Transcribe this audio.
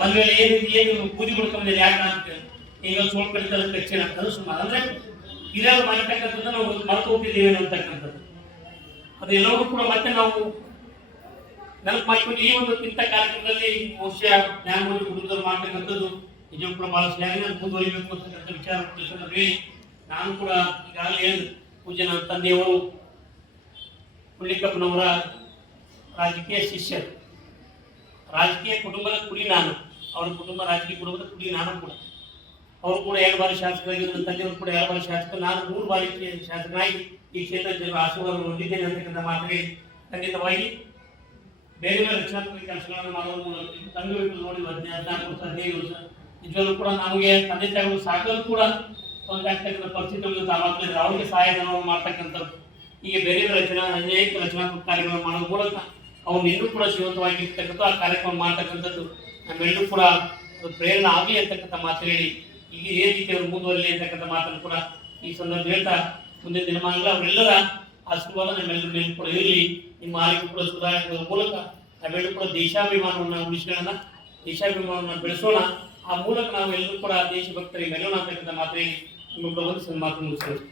ಮದುವೆ ಏನು ಬೂದಿ ಬಿಡ್ಕೊಂಡ್ರೆ ಯಾಕೆ ಅಂತ ಈಗ ಸೋಲ್ ಕಡಿತಾರೆ ಕಚ್ಚಿನ ಅದು ಸುಮ್ಮನೆ ಅಂದ್ರೆ ಹಿರಿಯರು ಮಾಡಿರ್ತಕ್ಕಂಥದ್ದು ನಾವು ಮರೆತು ಹೋಗ್ತಿದ್ದೀವಿ ಅಂತಕ್ಕಂಥದ್ದು ಅದೆಲ್ಲವೂ ಕೂಡ ಮತ್ತೆ ನಾವು ನೆನಪು ಮಾಡಿಕೊಂಡು ಈ ಒಂದು ಇಂಥ ಕಾರ್ಯಕ್ರಮದಲ್ಲಿ ಬಹುಶಃ ಜ್ಞಾನಮೂರ್ತಿ ಕುಟುಂಬದವರು ಮಾಡ್ತಕ್ಕಂಥದ್ದು ನಿಜವೂ ಕೂಡ ಬಹಳ ಸರಿಯಾಗಿ ಮುಂದುವರಿಬೇಕು ಅಂತಕ್ಕಂಥ ವಿಚಾರ ಹೇಳಿ ನಾನು ಕೂಡ ಈಗಾಗಲೇ ಏನು ಪೂಜೆ ನನ್ನ ತಂದೆಯವರು ಹುಳ್ಳಿಕಪ್ಪನವರ ರಾಜಕೀಯ ಶಿಷ್ಯರು, ರಾಜಕೀಯ ಕುಟುಂಬದ ಕುಡಿ ನಾನು, ಅವರ ಕುಟುಂಬ ರಾಜಕೀಯ ಕುಟುಂಬದ ಕುಡಿ ನಾನು ಕೂಡ. ಅವರು ಕೂಡ 2 ಬಾರಿ ಶಾಸಕರಾಗಿದ್ದರು, ನನ್ನ ತಂದೆಯವರು ಕೂಡ 2 ಬಾರಿ ಶಾಸಕರು, ನಾನು 3 ಬಾರಿ ಶಾಸಕರಾಗಿ ಈ ಕ್ಷೇತ್ರದ ಜನರ ಆಶೀರ್ವಾದ ಹೊಂದಿದ್ದೇನೆ ಅಂತಕ್ಕಂಥ ಮಾತಿಗೆ ಖಂಡಿತವಾಗಿ ಬೇರೆ ಬೇರೆ ರಚನಾತ್ಮಕ ಕೆಲಸಗಳನ್ನು ಮಾಡುವ ಮೂಲಕ ತಂಗುಗಳು ನೋಡಿ 14 ವರ್ಷ 15 ವರ್ಷ ನಿಜವಾಗ್ಲೂ ಕೂಡ ನಮಗೆ ತಂದೆ ತಾಯಿಗಳು ಸಾಕಲು ಕೂಡ ಒಂದಾಗ್ತಕ್ಕಂಥ ಪರಿಸ್ಥಿತಿಗಳು ತಾವಾಗ್ತಿದ್ರೆ ಅವರಿಗೆ ಸಹಾಯಧನವನ್ನು ಮಾಡ್ತಕ್ಕಂಥದ್ದು ಹೀಗೆ ಬೇರೆ ಬೇರೆ ಅನೇಕ ರಚನಾತ್ಮಕ ಕಾರ್ಯಕ್ರಮ ಮಾಡೋದ್ರ ಮೂಲಕ ಅವ್ರು ಇನ್ನೂ ಕೂಡ ಜೀವಂತವಾಗಿರ್ತಕ್ಕಂಥ ಆ ಕಾರ್ಯಕ್ರಮ ಮಾಡ್ತಕ್ಕಂಥದ್ದು ನಮ್ಮೆಲ್ಲರೂ ಕೂಡ ಪ್ರೇರಣೆ ಆಗಲಿ ಅಂತಕ್ಕಂಥ ಮಾತು ಹೇಳಿ ಈಗ ಇದೇ ರೀತಿ ಅವರು ಮುಂದುವರಲಿ ಅಂತಕ್ಕಂಥ ಮಾತನ್ನು ಕೂಡ ಈ ಸಂದರ್ಭ ಹೇಳ್ತಾ ಮುಂದಿನ ದಿನಮಾನಗಳ ಅವರೆಲ್ಲರ ಆಶೀರ್ವಾದ ನಮ್ಮೆಲ್ಲರೂ ಮೇಲೆ ಕೂಡ ಇರಲಿ. ನಿಮ್ಮ ಆರೋಗ್ಯ ಕೂಡ ಸುಧಾರಣೆ ಮೂಲಕ ನಾವೆಲ್ಲರೂ ಕೂಡ ದೇಶಾಭಿಮಾನವನ್ನು ಉಳಿಸ್ಕೊಳ್ಳೋಣ, ದೇಶಾಭಿಮಾನವನ್ನು ಬೆಳೆಸೋಣ. ಆ ಮೂಲಕ ನಾವು ಎಲ್ಲರೂ ಕೂಡ ದೇಶಭಕ್ತರಿಗೆ ಮೆಲ್ಲೋಣ ಅಂತಕ್ಕಂಥ ಮಾತು ಹೇಳಿ ನಿಮ್ಮ ಪ್ರಬಂಧಿಸಿದ ಮಾತು ಮುಗಿಸ್ಕೊಳ್ಳಿ.